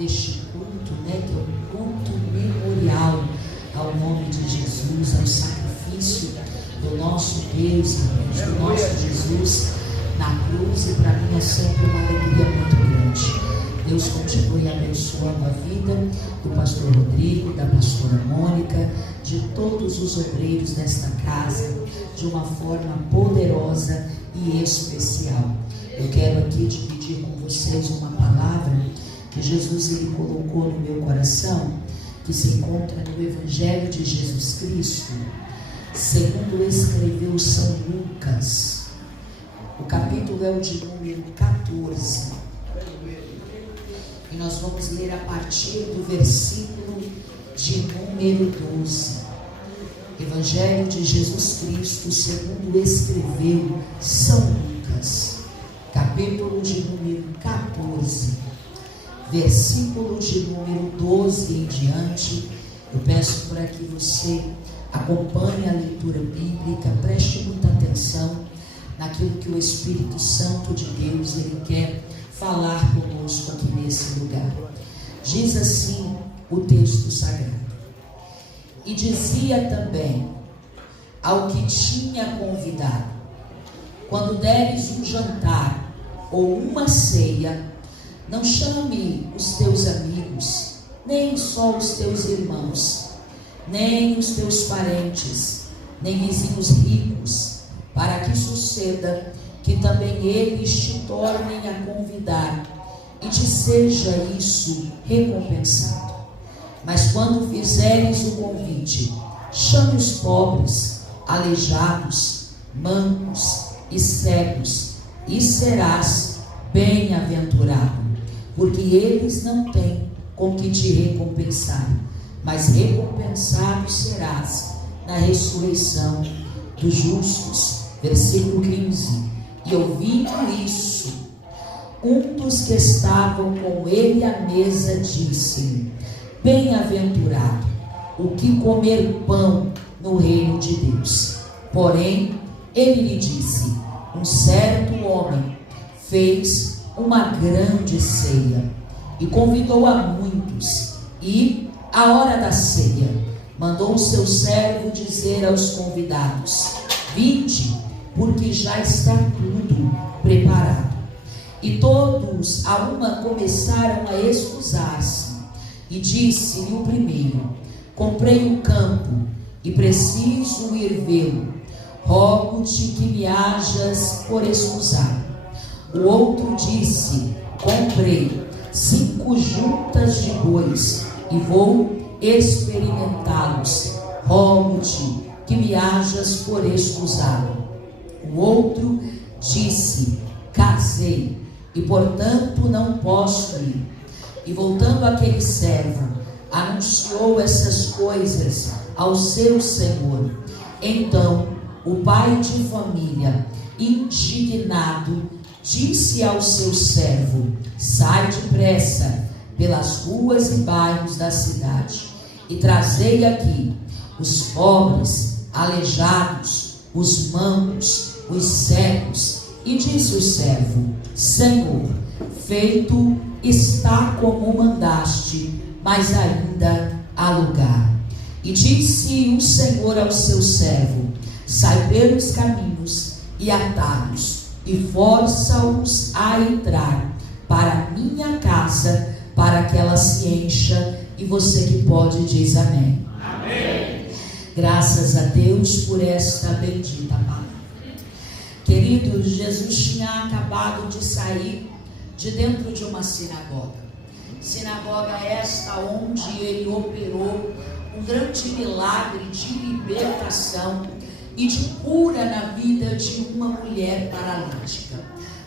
deste culto, né, que é um culto memorial ao nome de Jesus, ao sacrifício do nosso Deus, do nosso Jesus na cruz, e para mim é sempre uma alegria muito grande. Deus continue abençoando a vida do pastor Rodrigo, da pastora Mônica, de todos os obreiros desta casa, de uma forma poderosa e especial. Eu quero aqui dividir com vocês uma palavra que Jesus ele colocou no meu coração, que se encontra no Evangelho de Jesus Cristo, segundo escreveu São Lucas. O capítulo é o de número 14. E nós vamos ler a partir do versículo de número 12. Evangelho de Jesus Cristo, segundo escreveu São Lucas, capítulo de número 14, versículo de número 12 em diante. Eu peço para que você acompanhe a leitura bíblica, preste muita atenção naquilo que o Espírito Santo de Deus ele quer falar conosco aqui nesse lugar. Diz assim o texto sagrado: e dizia também ao que tinha convidado: quando deres um jantar ou uma ceia, não chame os teus amigos, nem só os teus irmãos, nem os teus parentes, nem vizinhos ricos, para que suceda que também eles te tornem a convidar e te seja isso recompensado. Mas quando fizeres o convite, chame os pobres, aleijados, mancos e cegos, e serás bem-aventurado, porque eles não têm com que te recompensar, mas recompensado serás na ressurreição dos justos. Versículo 15. E ouvindo isso, um dos que estavam com ele à mesa disse: bem-aventurado o que comer pão no reino de Deus. Porém, ele lhe disse: um certo homem fez uma grande ceia e convidou a muitos, e, à hora da ceia, mandou o seu servo dizer aos convidados: vinde, porque já está tudo preparado. E todos a uma começaram a excusar-se. E disse-lhe o primeiro: comprei um campo e preciso ir vê-lo. Rogo-te que me hajas por excusado. O outro disse: comprei 5 juntas de bois e vou experimentá-los. Rogo-te que me hajas por excusado. O outro disse: casei e portanto não posso ir. E voltando aquele servo, anunciou essas coisas ao seu senhor. Então o pai de família, indignado, disse ao seu servo: sai depressa pelas ruas e bairros da cidade e trazei aqui os pobres, aleijados, os mancos, os cegos. E disse o servo: Senhor, feito está como mandaste, mas ainda há lugar. E disse o Senhor ao seu servo: sai pelos caminhos e atalhos e força-os a entrar para a minha casa, para que ela se encha. E você que pode diz amém. Amém. Graças a Deus por esta bendita palavra. Queridos, Jesus tinha acabado de sair de dentro de uma sinagoga. Sinagoga esta onde ele operou um grande milagre de libertação e de cura na vida de uma mulher paralítica.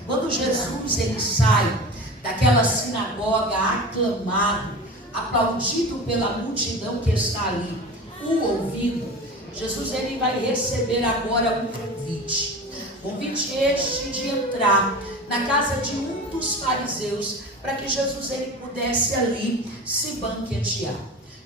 Quando Jesus ele sai daquela sinagoga aclamado, aplaudido pela multidão que está ali, o ouvindo, Jesus ele vai receber agora um convite. Convite este de entrar na casa de um dos fariseus, para que Jesus ele pudesse ali se banquetear.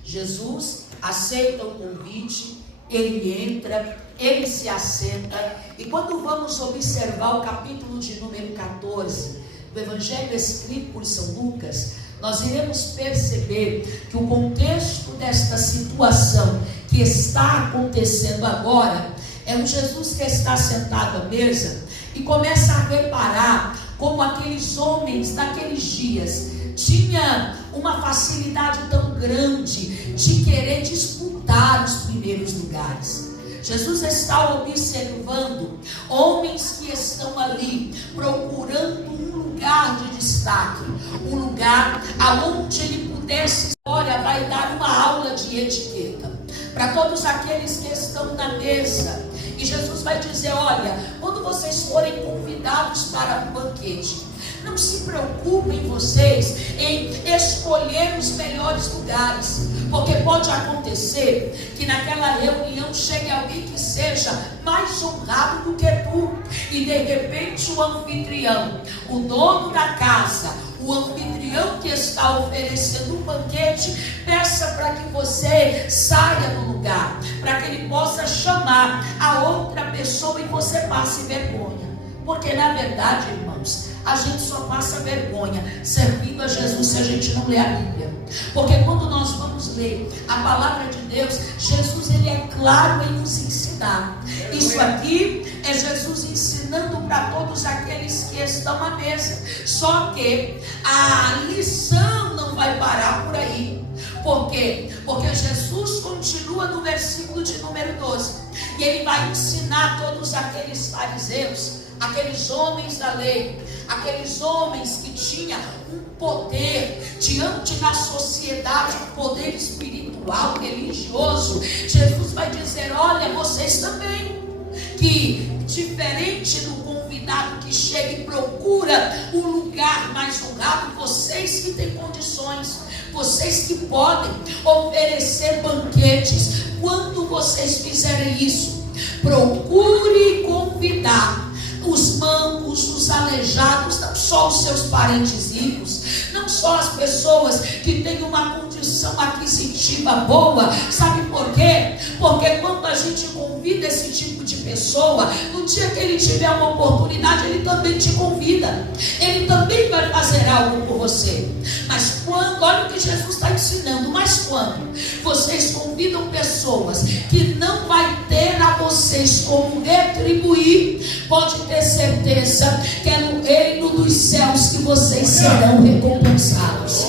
Jesus aceita o convite, ele entra, ele se assenta, e quando vamos observar o capítulo de número 14 do Evangelho escrito por São Lucas, nós iremos perceber que o contexto desta situação que está acontecendo agora é um Jesus que está sentado à mesa e começa a reparar como aqueles homens naqueles dias tinham uma facilidade tão grande de querer disputar os primeiros lugares. Jesus está observando homens que estão ali procurando um lugar de destaque, um lugar aonde ele pudesse, olha, vai dar uma aula de etiqueta para todos aqueles que estão na mesa. E Jesus vai dizer, olha, quando vocês forem convidados para um banquete, não se preocupem vocês em escolher os melhores lugares, porque pode acontecer que naquela reunião chegue alguém que seja mais honrado do que tu, e de repente o anfitrião, o dono da casa, o anfitrião que está oferecendo um banquete, peça para que você saia do lugar, para que ele possa chamar a outra pessoa e você passe vergonha. Porque na verdade, irmãos, a gente só passa vergonha servindo a Jesus se a gente não lê a Bíblia. Porque quando nós vamos ler a palavra de Deus, Jesus ele é claro em nos ensinar. Isso aqui é Jesus ensinando para todos aqueles que estão à mesa. Só que a lição não vai parar por aí. Por quê? Porque Jesus continua no versículo de número 12. E ele vai ensinar todos aqueles fariseus, aqueles homens da lei, aqueles homens que tinham um poder diante da sociedade, um poder espiritual, religioso. Jesus vai dizer, olha, vocês também, que diferente do convidado que chega e procura um lugar mais honrado, vocês que têm condições, vocês que podem oferecer banquetes, quando vocês fizerem isso, procure convidar os mancos, os aleijados, não só os seus parentes ricos, não só as pessoas que têm uma condição aquisitiva boa. Sabe por quê? Porque quando a gente convida esse tipo de pessoa, no dia que ele tiver uma oportunidade, ele também te convida, ele também vai fazer algo por você. Mas quando, olha o que Jesus está ensinando, mas quando vocês convidam pessoas que não vai ter a vocês como retribuir, pode ter certeza que é no reino dos céus que vocês serão recompensados.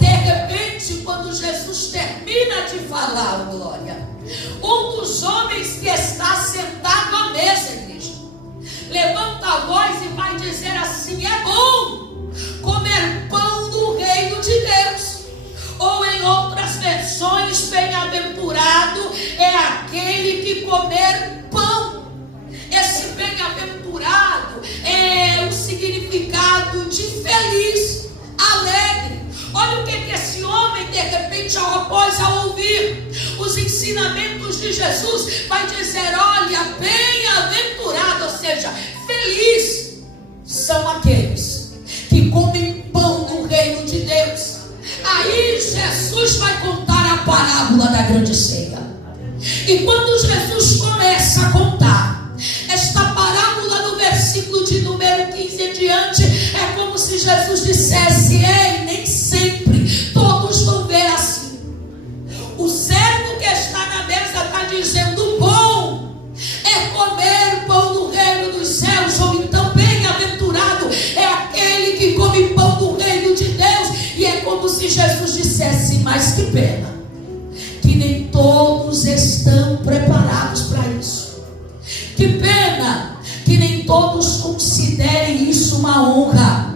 De repente, quando Jesus termina de falar, glória, um dos homens que está sentado à mesa, igreja, levanta a voz e vai dizer assim: é bom comer pão no reino de Deus. Ou em outras versões, bem-aventurado é aquele que comer pão. Esse bem-aventurado é o significado de feliz, alegre. Olha o que esse homem, de repente, após ouvir os ensinamentos de Jesus, vai dizer: olha, bem-aventurado, ou seja, feliz são aqueles que comem pão no reino de Deus. Aí Jesus vai contar a parábola da grande ceia. E quando Jesus começa a contar esta parábola, no versículo de número 15 em diante, é como se Jesus dissesse: ei, nem sempre todos vão ver assim. O servo que está na mesa está dizendo: bom é comer pão no reino dos céus. Ou então, bem-aventurado é aquele que come pão no reino de Deus. E é como se Jesus dissesse: mas que pena que nem todos estão preparados para isso. Que pena que nem todos considerem isso uma honra.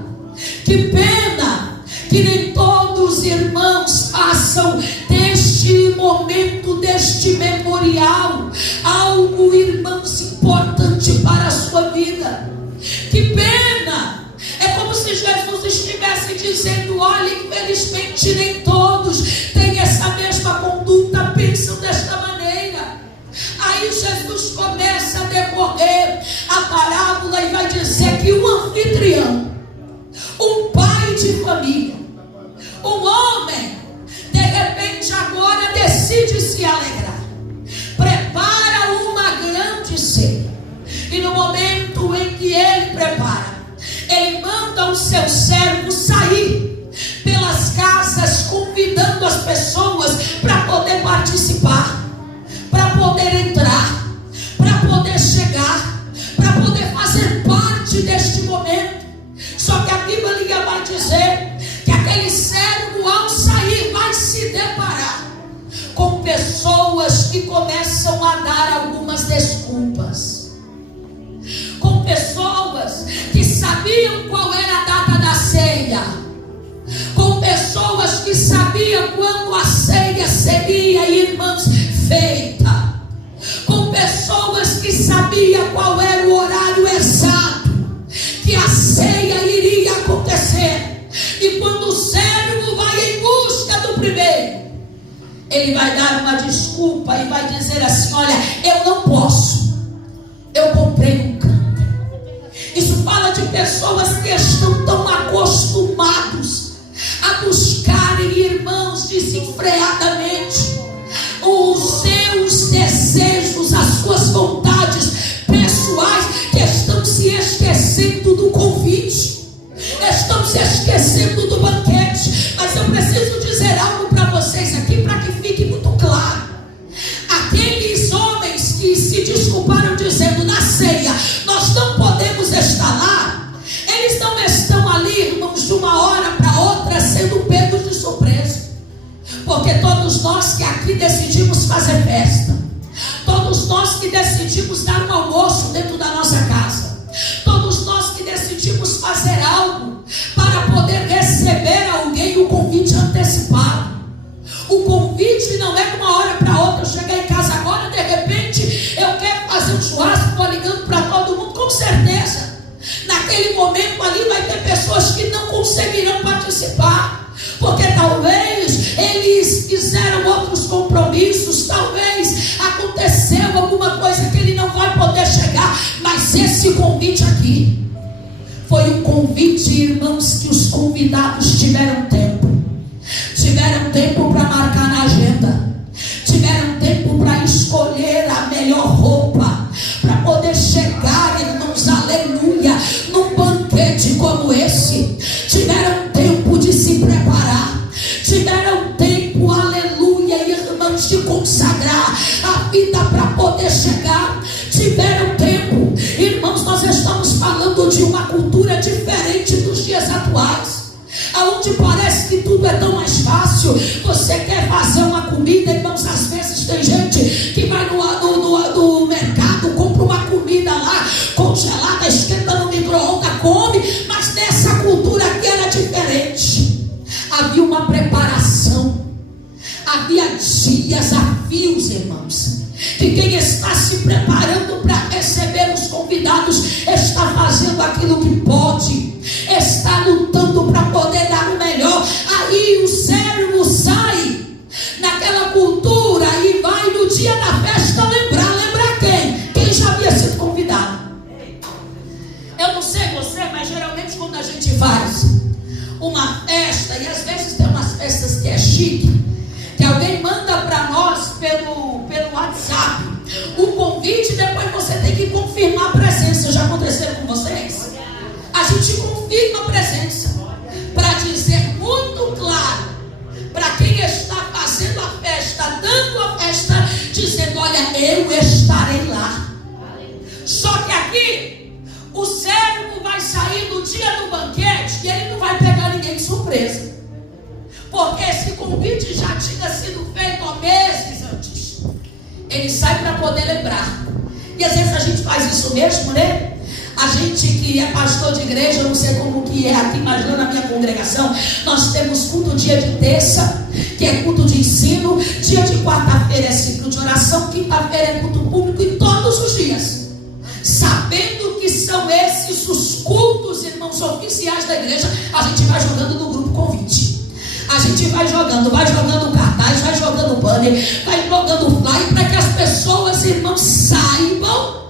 Que pena que nem todos os irmãos façam deste momento, deste memorial, algo, irmãos, importante para a sua vida. Que pena. É como se Jesus estivesse dizendo: olha, infelizmente nem todos têm essa mesma conduta, pensam desta maneira. Aí Jesus começa a decorrer a parábola e vai dizer que um anfitrião, um pai de família, um homem, de repente agora decide se alegrar, prepara uma grande ceia. E no momento em que ele prepara, ele manda o seu servo sair começam a dar algumas desculpas. Com pessoas que sabiam qual era a data da ceia, com pessoas que sabiam quando a ceia seria, irmãos, feita, com pessoas que sabiam qual era o horário exato que a ceia iria acontecer. E quando o servo vai em busca do primeiro, ele vai dar uma desculpa e vai dizer assim: olha, eu não posso, eu comprei um campo. Isso fala de pessoas que estão tão acostumados a buscarem, irmãos, desenfreadamente os seus desejos, as suas vontades pessoais, que estão se esquecendo do convite, estão se esquecendo do banquete. Mas eu preciso dizer algo para vocês aqui, para que fique muito claro. Aqueles homens que se desculparam dizendo na ceia nós não podemos estar lá, eles não estão ali, irmãos, de uma hora para outra sendo pegos de surpresa. Porque todos nós que aqui decidimos fazer festa, todos nós que decidimos dar um almoço dentro da nossa casa, todos nós que decidimos fazer algo para poder receber alguém, o convite antecipado. O convite não é de uma hora para outra. Eu cheguei em casa agora, de repente eu quero fazer um churrasco, estou ligando para todo mundo. Com certeza, naquele momento ali vai ter pessoas que não conseguirão participar, porque talvez eles fizeram outros compromissos, talvez aconteceu alguma coisa que ele não vai poder chegar. Mas esse convite aqui foi um convite, irmãos, que os convidados tiveram tempo para marcar na agenda, tiveram tempo para escolher a melhor roupa, para poder chegar, irmãos, aleluia, num banquete como esse. Tiveram tempo de se preparar, tiveram tempo, aleluia, irmãos, de consagrar a vida para poder chegar. Tiveram tempo, irmãos. Nós estamos falando de uma cultura diferente dos dias atuais, aonde parece que tudo é tão mais fácil. Você quer fazer uma comida, irmãos, às vezes tem gente que vai no mercado, compra uma comida lá congelada, esquenta no micro-ondas, come. Mas nessa cultura aqui era diferente. Havia uma preparação, havia dias a fios, irmãos, que quem está se preparando para receber os convidados está fazendo aquilo que pode, está lutando para poder dar o melhor. Aí o servo sai naquela cultura e vai no dia da festa lembrar quem já havia sido convidado. Eu não sei você, mas geralmente quando a gente faz uma festa, e às vezes tem umas festas que é chique, que alguém manda para nós pelo WhatsApp o convite, depois você tem que confirmar a presença. Já aconteceu com vocês? A gente confirma a presença para dizer muito claro para quem está fazendo a festa, dando a festa, dizendo: olha, eu estarei lá. Só que aqui o servo vai sair no dia do banquete e ele não vai pegar ninguém de surpresa, porque esse convite já tinha sido feito há meses antes. Ele sai para poder lembrar. E às vezes a gente faz isso mesmo, né? A gente que é pastor de igreja, eu não sei como que é aqui, mas lá na minha congregação nós temos culto dia de terça, que é culto de ensino, dia de quarta-feira é ciclo de oração, quinta-feira é culto público, e todos os dias, sabendo que são esses os cultos, irmãos, oficiais da igreja, a gente vai jogando no grupo convite. A gente vai jogando cartaz, vai jogando banner, vai jogando flyer, para que as pessoas, irmãos, saibam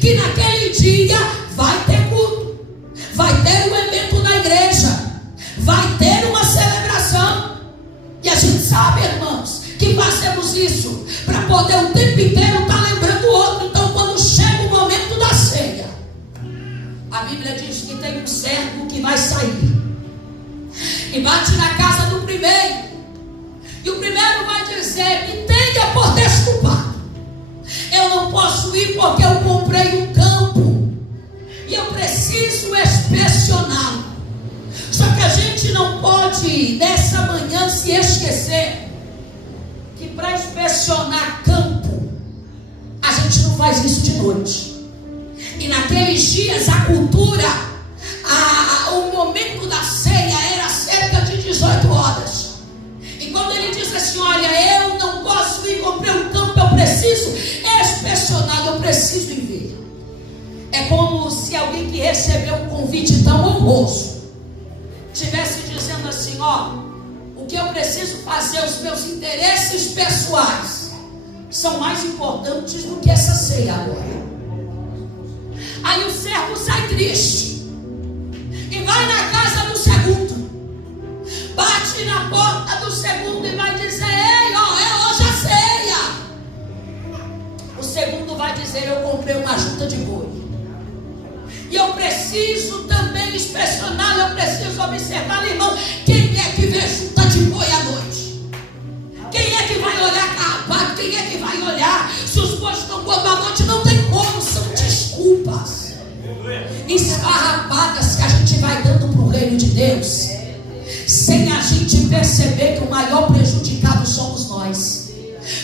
que naquele dia vai ter culto, vai ter um evento na igreja, vai ter uma celebração. E a gente sabe, irmãos, que fazemos isso para poder o tempo inteiro estar lembrando o outro. Então, quando chega o momento da ceia, a Bíblia diz que tem um servo que vai sair e bate na casa do primeiro, e o primeiro vai dizer: me tenha por desculpado, eu não posso ir porque eu comprei um campo e eu preciso inspecioná-lo. Só que a gente não pode nessa manhã se esquecer que para inspecionar campo faz isso de noite. E naqueles dias a cultura, o momento da ceia era cerca de 18 horas. E quando ele diz assim: olha, eu não posso ir, comprei um campo, eu preciso inspecionar, eu preciso ir ver. É como se alguém que recebeu um convite tão honroso estivesse dizendo assim: ó, o que eu preciso fazer, os meus interesses pessoais são mais importantes do que essa ceia agora. Aí o servo sai triste e vai na casa do segundo, bate na porta do segundo e vai dizer: ei, ó, é hoje a ceia. O segundo vai dizer: eu comprei uma junta de boi e eu preciso também inspecionar, eu preciso observar, irmão, quem é que vê junta de boi à noite? Quem é que vai olhar carrapato? Quem é que vai olhar se os bois estão comendo à noite? Não tem como, são desculpas esfarrapadas que a gente vai dando para o reino de Deus, sem a gente perceber que o maior prejudicado somos nós.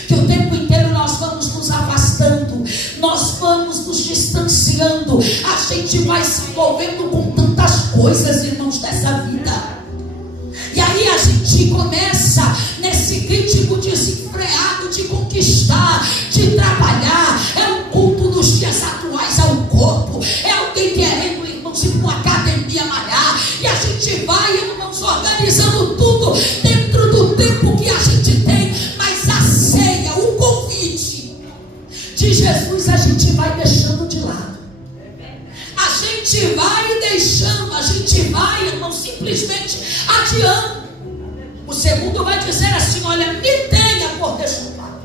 Que o tempo inteiro nós vamos nos afastando, nós vamos nos distanciando, a gente vai se envolvendo com tantas coisas, irmãos, dessa vida. E aí a gente começa nesse ritmo desenfreado de conquistar, de trabalhar. É um culto nos dias atuais ao corpo, é alguém querendo, irmãos, ir para uma academia malhar, e a gente vai, irmãos, organizando tudo dentro do tempo que a gente tem. Mas a ceia, o convite de Jesus, a gente vai deixando de lado. A gente vai deixando, a gente vai, irmão, simplesmente adiando. O segundo vai dizer assim: olha, me tenha por desculpado.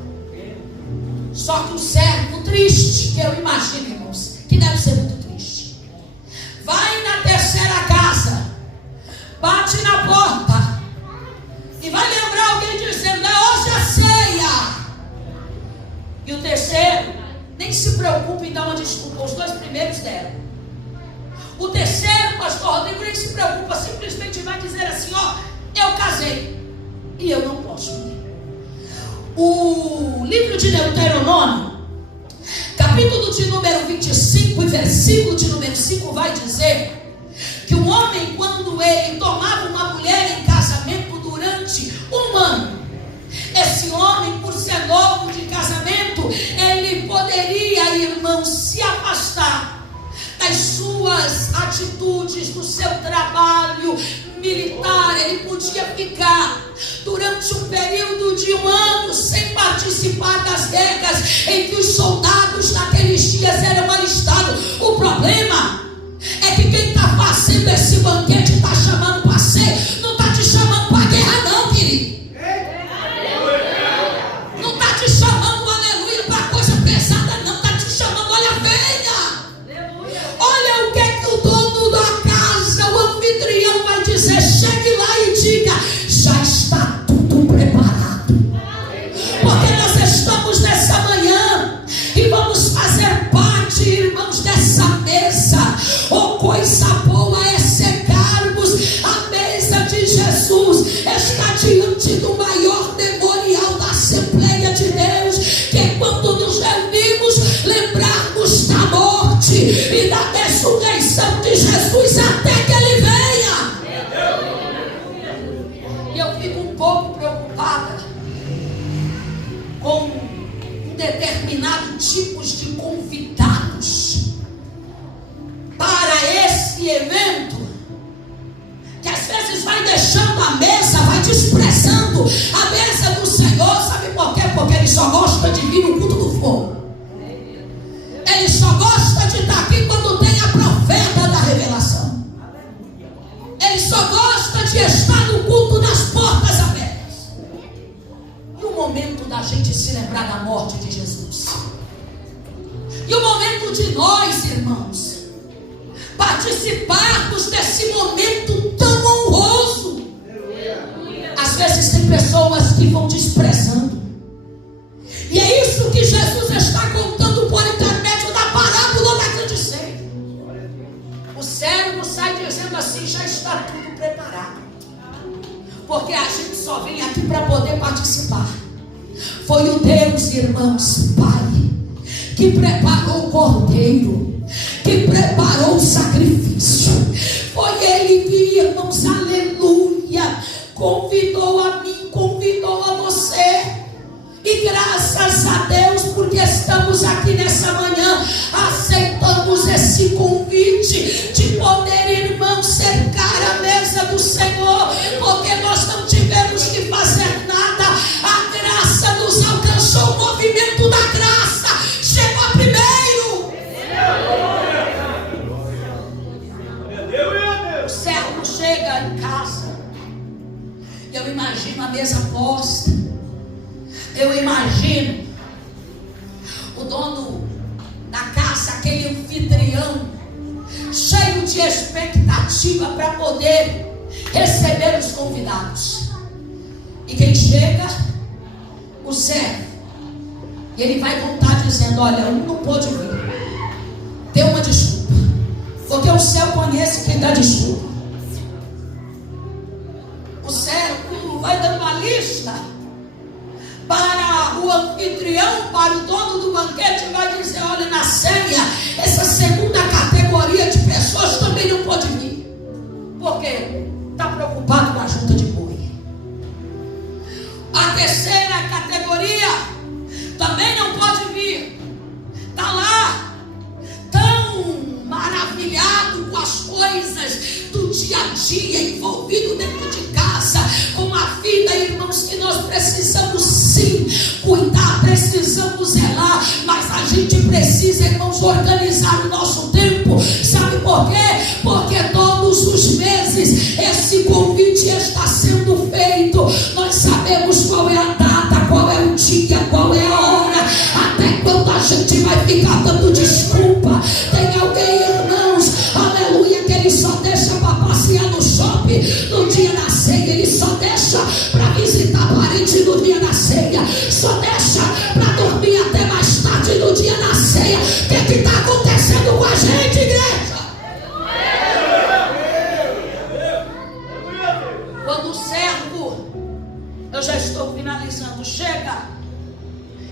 Só que o servo triste, que eu imagino, irmãos, que deve ser muito triste, vai na terceira casa, bate na porta e vai lembrar alguém dizendo: é hoje a ceia. E o terceiro nem se preocupa em dar uma desculpa. Os dois primeiros deram. O terceiro, pastor Rodrigo, nem se preocupa, simplesmente vai dizer assim: ó, eu casei e eu não posso ir. O livro de Deuteronômio, capítulo de número 25 e versículo de número 5 vai dizer que o homem, quando ele tomava uma mulher em casamento durante um ano, esse homem, por ser novo de casamento, ele poderia, irmão, se afastar das suas atitudes, do seu trabalho militar. Ele podia ficar durante um período de um ano sem participar das guerras em que os soldados naqueles dias eram alistados. O problema é que quem está fazendo esse banquete está chamando para ser, não está te chamando para guerra não, querido. Não está te chamando, aleluia, para coisa pesada não, está te chamando: olha, venha. Olha o que é que o dono da casa, o anfitrião, vai dizer: chegue lá e diga: já está tudo preparado. Porque nós estamos nessa manhã e vamos fazer parte, irmãos, dessa mesa. Oh, coisa boa é secarmos a mesa de Jesus. Está diante do maior memorial da Assembleia de Deus, que é quando nos reunimos, lembrarmos da morte e da ressurreição de Jesus até que Ele venha. E eu fico um pouco preocupada com determinados tipos de convidados para esse evento, que às vezes vai deixando a mesa, vai desprezando a mesa do Senhor. Sabe por quê? Porque ele só gosta de vir no culto do fogo. Ele só gosta de estar aqui quando tem a profeta da revelação. Ele só gosta de estar no culto das portas abertas. E o momento da gente se lembrar da morte de Jesus. E o momento de nós, irmãos, participarmos desse momento tão honroso. Às vezes tem pessoas que vão desprezando. E é isso que Jesus está contando por intermédio da parábola da grande ceia. O servo sai dizendo assim: já está tudo preparado. Porque a gente só vem aqui para poder participar. Foi o Deus, irmãos, Pai, que preparou o cordeiro, que preparou o sacrifício. Foi Ele que, irmãos, aleluia, convidou a mim, convidou a você. E graças a Deus, porque estamos aqui nessa manhã, aceitamos esse convite de poder, irmão, cercar a mesa do Senhor, porque nós não tivemos que fazer nada. A graça nos alcançou, o movimento da graça chegou primeiro. O servo chega em casa, eu imagino a mesa posta. Eu imagino o dono da casa, aquele anfitrião, cheio de expectativa para poder receber os convidados. E quem chega? O servo. Ele vai contar dizendo: olha, um não pôde vir, deu uma desculpa, porque o céu conhece quem dá desculpa. O servo vai dando uma lista para o anfitrião, para o dono do banquete, vai dizer: olha, na ceia, essa segunda categoria de pessoas também não pode vir. Por quê? Está preocupado com a junta de boi. A terceira categoria também não pode vir. Está lá, tão maravilhado com as coisas do dia a dia, envolvido dentro de casa, com a vida, irmãos, que nós precisamos sim cuidar, precisamos zelar, mas a gente precisa, irmãos, organizar o nosso tempo. Sabe por quê? Porque todos os meses esse convite está sendo feito. Nós sabemos qual é a data, qual é o dia, qual é a hora. Até quando a gente vai ficar dando desculpa? Tem alguém, irmãos, aleluia, que ele só deixa para passear no shopping no dia da ceia, ele só deixa para visitar parente no dia da ceia, só deixa para dormir até mais tarde no dia da ceia. O que está acontecendo com a gente, igreja? Quando o servo, eu já estou finalizando, chega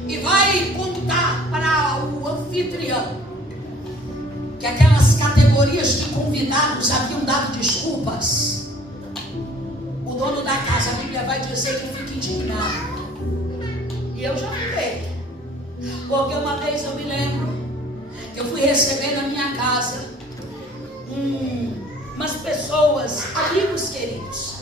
e vai contar para o anfitrião que aquelas categorias de convidados haviam dado desculpas, o dono da casa, a Bíblia vai dizer que fica indignado. E eu já fiquei, porque uma vez eu me lembro que eu fui receber na minha casa umas pessoas, amigos queridos.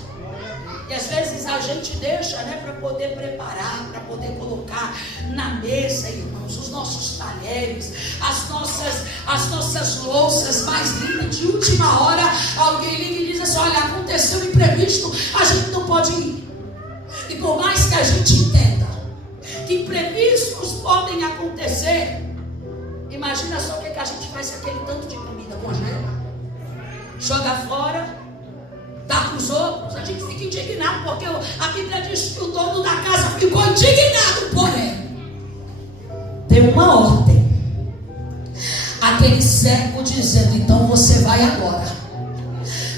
E às vezes a gente deixa, né, para poder preparar, para poder colocar na mesa, irmãos, os nossos talheres, as nossas louças mais lindas. De última hora, alguém liga e diz assim: olha, aconteceu um imprevisto, a gente não pode ir. E por mais que a gente entenda que imprevistos podem acontecer, imagina só o que a gente faz com aquele tanto de comida, congela, joga fora, dá para os outros. A gente fica indignado, porque a Bíblia diz que o dono da casa ficou indignado, porém deu uma ordem aquele servo dizendo: então você vai agora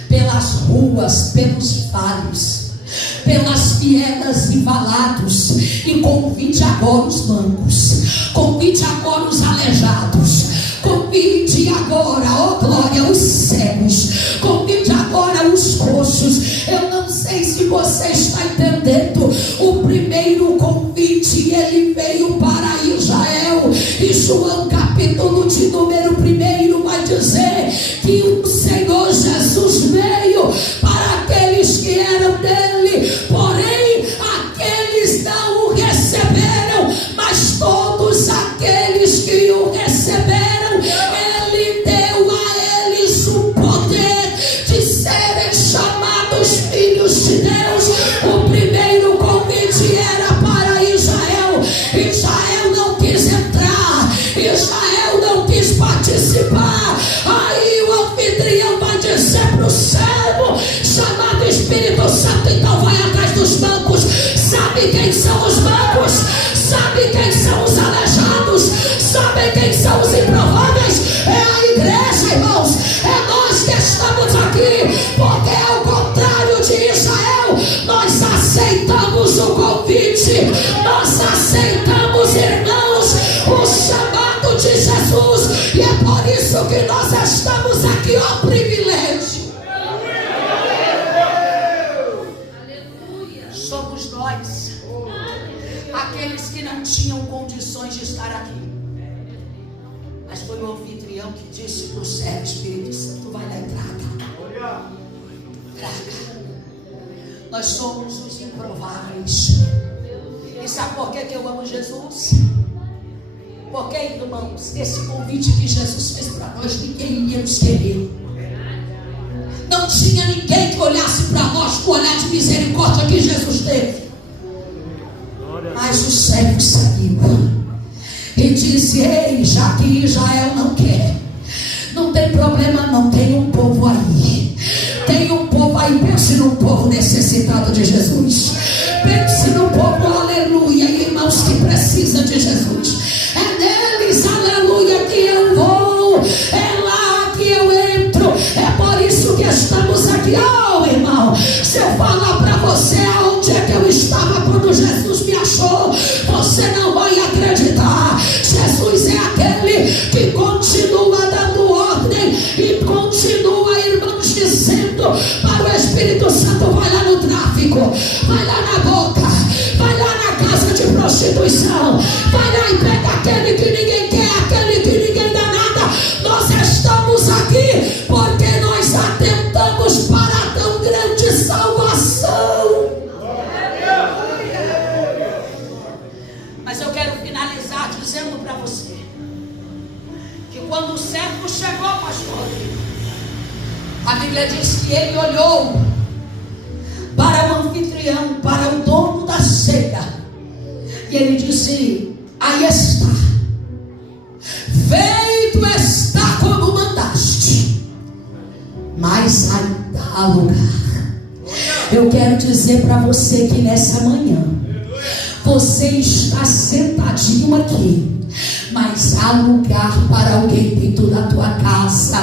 pelas ruas, pelos vales, pelas vielas e valados, e convide agora os mancos, convide agora os aleijados, convide agora, ó glória, os cegos, convide agora os coxos. Eu não sei se você está entendendo. O primeiro convite, ele veio para Israel, e João capítulo de número 1 vai dizer que o Senhor Jesus veio para aqueles que eram dele, porém aqueles não o receberam, mas todos aqueles que o receberam, ele deu a eles o poder de serem chamados filhos de Deus. O primeiro convite era para Israel. Israel não quis entrar, Israel não quis participar. Aí o anfitrião vai dizer para o servo chamado Espírito Santo: então vai atrás dos bancos. Sabe quem são os bancos? Sabe quem são os aleijados? Sabe quem são os improváveis? É a igreja, irmãos. É nós que estamos aqui, porque ao contrário de Israel, nós aceitamos o convite, nós aceitamos, irmãos, o chamado somos nós, aqueles que não tinham condições de estar aqui. Mas foi o anfitrião que disse para o servo: Espírito Santo, vai lá e traga. Nós somos os improváveis. E sabe por que eu amo Jesus? Porque, irmãos, esse convite que Jesus fez para nós, ninguém ia nos querer. Não tinha ninguém que olhasse para nós com o olhar de misericórdia que Jesus teve. Mas o servo saiu e disse: ei, já que Israel não quer, não tem problema não, tem um povo aí. Tem um povo aí, pense num povo necessitado de Jesus. Pense num povo, aleluia, irmãos, que precisa de Jesus. É neles, aleluia, que eu vou. É lá que eu entro. É por isso que estamos aqui. Oh, irmão, se eu falar para você aonde é que eu estava quando Jesus me achou, você não vai acreditar. Jesus é aquele que continua dando ordem e continua, irmãos, dizendo para o Espírito Santo: vai lá no tráfico, vai lá na boca, vai lá na casa de prostituição, vai lá e pega aquele que ninguém quer, aquele que ninguém dá nada. Nós estamos aqui porque nós atentamos para a tão grande salvação. Mas eu quero finalizar dizendo para você que quando o servo chegou, pastor, a Bíblia diz que ele olhou para o anfitrião, para o dono da ceia, e ele disse: aí está, feito está como mandaste, mas ainda há lugar. Eu quero dizer para você que nessa manhã você está sentadinho aqui, mas há lugar para alguém dentro da tua casa,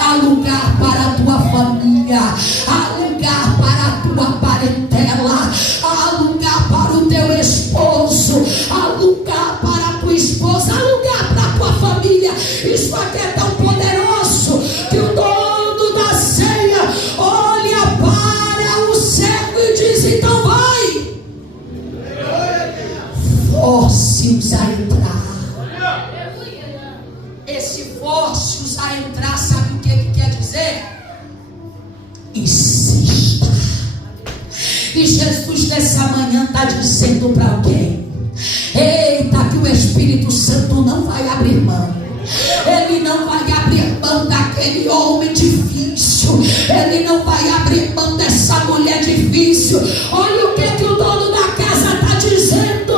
há lugar para a tua família, há lugar para a tua parentela, há lugar para o teu esposo, há lugar para a tua esposa, há lugar para a tua família. Isso aqui é tão poderoso que o dono da ceia olha para o servo e diz: então vai, force-os a entrar. Esse force-os a entrar, sabe o que quer dizer? Insista. E Jesus nessa manhã está dizendo para alguém: eita, que o Espírito Santo não vai abrir mão. Ele não vai abrir mão daquele homem difícil. Ele não vai abrir mão dessa mulher difícil. Olha o que o dono da casa está dizendo: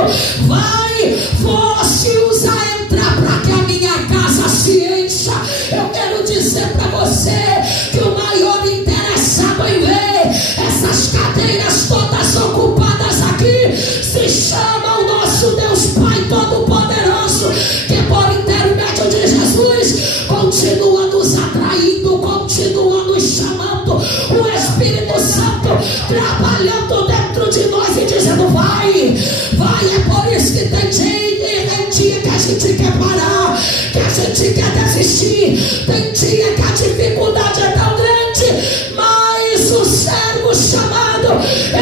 vai, force-os a entrar para que a minha casa se encha. Eu quero dizer para você que o maior interessado em ver essas cadeiras todas ocupadas aqui se chama o nosso Deus Pai Todo-Poderoso, que por intermédio de Jesus continua nos atraindo, continua nos chamando. O Espírito Santo trabalhando dentro de nós e dizendo: vai, vai. É por isso que tem dia que a gente quer parar, que a gente quer desistir, tem dia que a dificuldade é tão grande, mas o servo chamado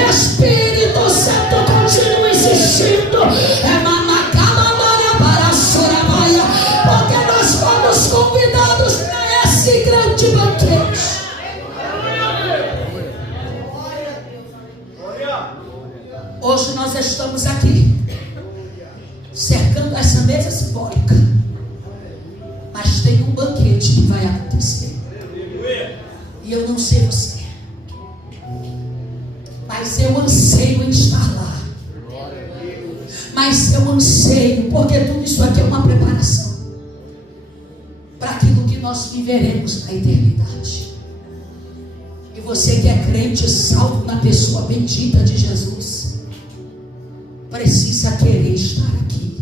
Espírito Santo continua insistindo. É manacamamara para Soramaia, porque nós fomos convidados para esse grande banquete. Hoje nós estamos aqui cercando essa mesa simbólica, mas tem um banquete que vai acontecer, e eu não sei você, mas eu anseio em estar lá. Mas eu anseio, porque tudo isso aqui é uma preparação para aquilo que nós viveremos na eternidade. E você que é crente, salvo na pessoa bendita de Jesus, precisa querer estar aqui,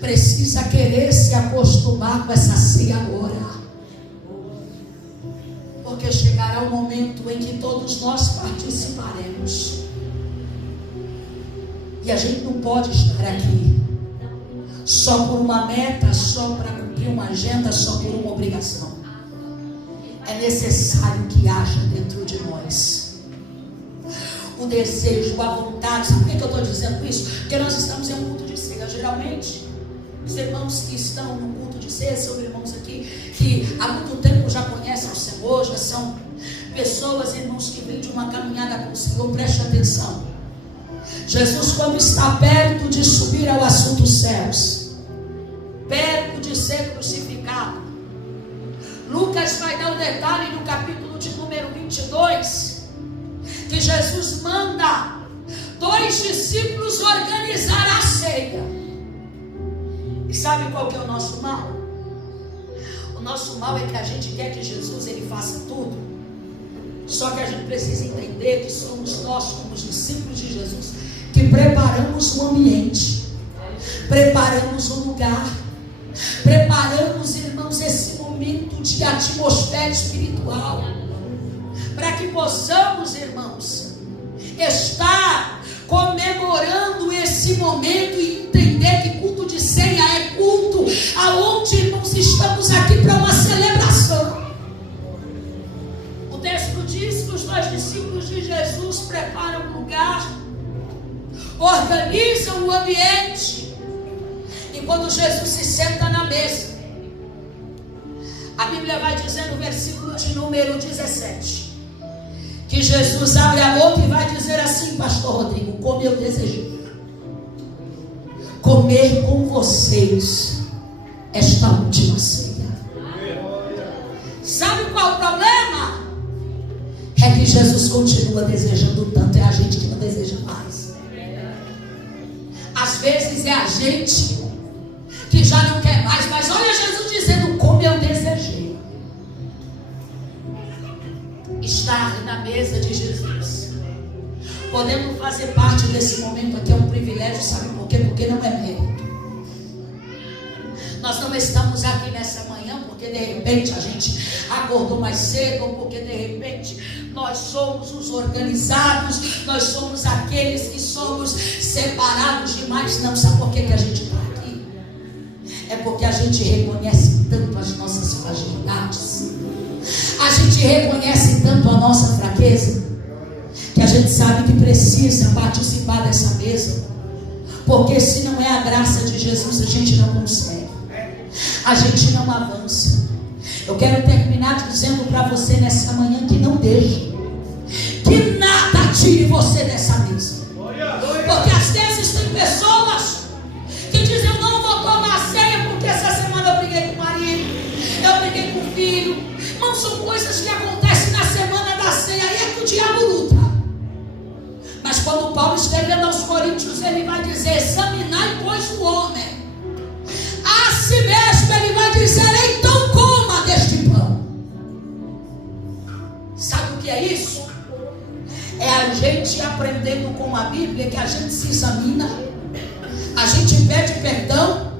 precisa querer se acostumar com essa ceia agora, porque chegará o momento em que todos nós participaremos, e a gente não pode estar aqui só por uma meta, só para cumprir uma agenda, só por uma obrigação. É necessário que haja dentro de nós o desejo, a vontade. Sabe por que eu estou dizendo isso? Porque nós estamos em um culto de ceia. Geralmente, os irmãos que estão no culto de ceia são irmãos aqui que há muito tempo já conhecem o Senhor, já são pessoas, irmãos, que vêm de uma caminhada com o Senhor. Preste atenção. Jesus, quando está perto de subir ao assunto dos céus, perto de ser crucificado, Lucas vai dar o detalhe no capítulo de número 22, que Jesus manda 2 discípulos organizar a ceia. E sabe qual que é o nosso mal? O nosso mal é que a gente quer que Jesus ele faça tudo. Só que a gente precisa entender que somos nós, como os discípulos de Jesus, que preparamos o ambiente, preparamos o lugar, preparamos, irmãos, esse momento de atmosfera espiritual, para que possamos, irmãos, estar comemorando esse momento e entender que culto de ceia é culto aonde, irmãos, estamos aqui para uma celebração. O texto diz que os 2 discípulos de Jesus preparam o lugar, organizam o ambiente, e quando Jesus se senta na mesa, a Bíblia vai dizer no versículo de número 17, que Jesus abre a boca e vai dizer assim: pastor Rodrigo, como eu desejei comer com vocês esta última ceia. Sabe qual o problema? É que Jesus continua desejando tanto, é a gente que não deseja mais. Às vezes é a gente que já não quer mais, mas olha Jesus dizendo como eu desejei estar na mesa de Jesus. Podemos fazer parte desse momento aqui, é um privilégio, sabe por quê? Porque não é mérito. Nós não estamos aqui nessa manhã porque de repente a gente acordou mais cedo, ou porque de repente nós somos os organizados, nós somos aqueles que somos separados demais. Não, sabe por que a gente está aqui? É porque a gente reconhece tanto as nossas fragilidades, a gente reconhece tanto a nossa fraqueza, que a gente sabe que precisa participar dessa mesa, porque se não é a graça de Jesus, a gente não consegue, a gente não avança. Eu quero terminar dizendo para você nessa manhã que não deixe que nada tire você dessa mesa, porque às vezes tem pessoas que dizem: eu não vou tomar ceia porque essa semana eu briguei com o marido, eu briguei com o filho. Não são coisas que acontecem na semana da ceia, aí é que o diabo luta. Mas quando Paulo escrevendo aos Coríntios, ele vai dizer: examinai, pois, o homem a si mesmo. Ele vai dizer: então coma deste pão. Sabe o que é isso? É a gente aprendendo com a Bíblia que a gente se examina, a gente pede perdão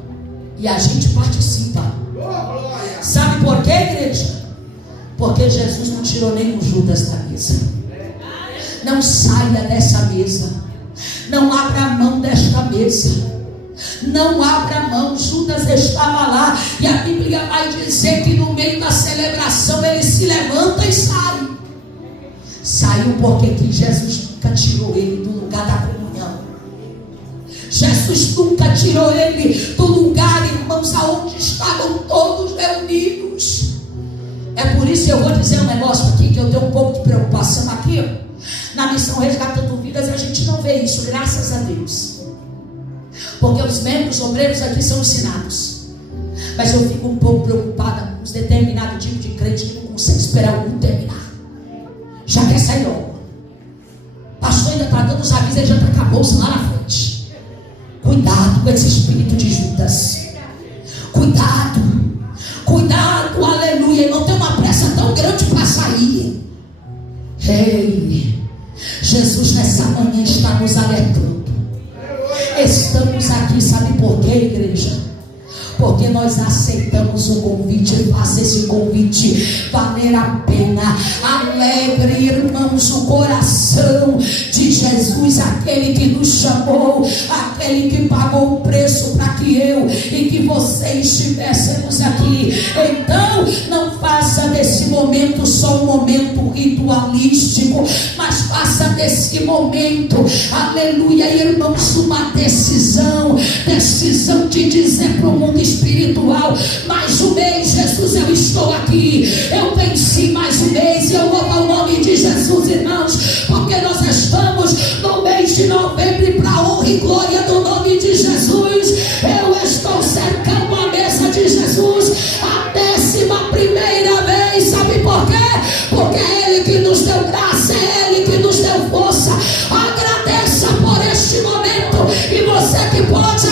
e a gente participa. Sabe por quê, igreja? Porque Jesus não tirou nem o Judas da mesa. Não saia dessa mesa, não abra a mão desta mesa, não abra a mão. Judas estava lá e a Bíblia vai dizer que no meio da celebração ele se levanta e sai. Saiu porque que Jesus nunca tirou ele do lugar da comunhão. Jesus nunca tirou ele do lugar, irmãos, aonde estavam todos reunidos. É por isso que eu vou dizer um negócio aqui, que eu tenho um pouco de preocupação aqui. Na missão Resgatando Vidas a gente não vê isso, graças a Deus, porque os membros obreiros aqui são ensinados. Mas eu fico um pouco preocupada com os determinados tipos de crente que não consegue esperar o culto terminar, já quer sair logo. O pastor ainda está dando os avisos, ele já está com a bolsa lá na frente. Cuidado com esse espírito de Judas. Cuidado, cuidado, aleluia. Irmão, tem uma pressa tão grande para sair. Ei, Jesus nessa manhã está nos alertando. Estamos aqui, sabe por quê, igreja? Porque nós aceitamos o convite. Faça esse convite valer a pena. Alegre, irmãos, o coração de de Jesus, aquele que nos chamou, aquele que pagou o preço para que eu e que você estivéssemos aqui. Então não faça desse momento só um momento ritualístico, mas faça desse momento, aleluia, irmãos, uma decisão de dizer para o mundo espiritual: mais um mês, Jesus, eu estou aqui, eu venci mais um mês, eu louvo o nome de Jesus, irmãos, porque nós estamos no mês de novembro e para a honra e glória do nome de Jesus, eu estou cercando a mesa de Jesus a 11ª vez. Sabe por quê? Porque é Ele que nos deu graça, é Ele que nos deu força. Agradeça por este momento, e você que pode